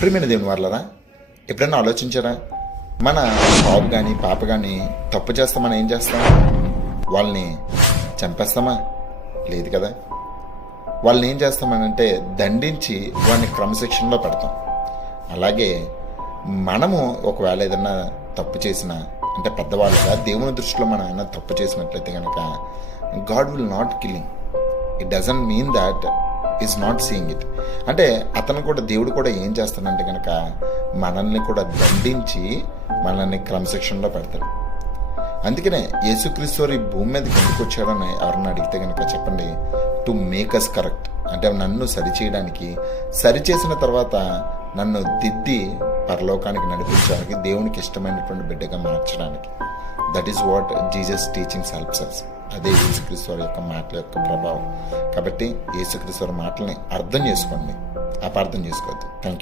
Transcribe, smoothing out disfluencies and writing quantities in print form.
ప్రియమైన దేవుని వాళ్ళరా, ఎప్పుడైనా ఆలోచించారా? మన బాబు కానీ పాప కానీ తప్పు చేస్తామని ఏం చేస్తాం? వాళ్ళని చంపేస్తామా? లేదు కదా. వాళ్ళని ఏం చేస్తామనంటే దండించి వాళ్ళని క్రమశిక్షణలో పెడతాం. అలాగే మనము ఒకవేళ ఏదన్నా తప్పు చేసినా, అంటే పెద్దవాళ్ళుగా దేవుని దృష్టిలో మనం ఏమైనా తప్పు చేసినట్లయితే కనుక God will not killing. It doesn't mean that is not seeing it. అంటే అతను కూడా, దేవుడు కూడా ఏం చేస్తాడంటే కనుక మనల్ని కూడా దండించి మనల్ని క్రమశిక్షణలో పెడతాడు. అందుకనే యేసుక్రీస్తు వారు ఈ భూమి మీదకి ఎందుకు వచ్చాడని ఎవరన్నా అడిగితే కనుక చెప్పండి, టు మేక్ అస్ కరెక్ట్. అంటే నన్ను సరిచేయడానికి, సరిచేసిన తర్వాత నన్ను దిద్ది పరలోకానికి నడిపించడానికి, దేవునికి ఇష్టమైనటువంటి బిడ్డగా మార్చడానికి. That is what Jesus teachings helps us. అదే యేసుక్రీస్తు వారి యొక్క మాటల యొక్క ప్రభావం. కాబట్టి యేసుక్రీస్తు వారి మాటల్ని అర్థం చేసుకోండి, అపార్థం చేసుకోవద్దు. Thank you.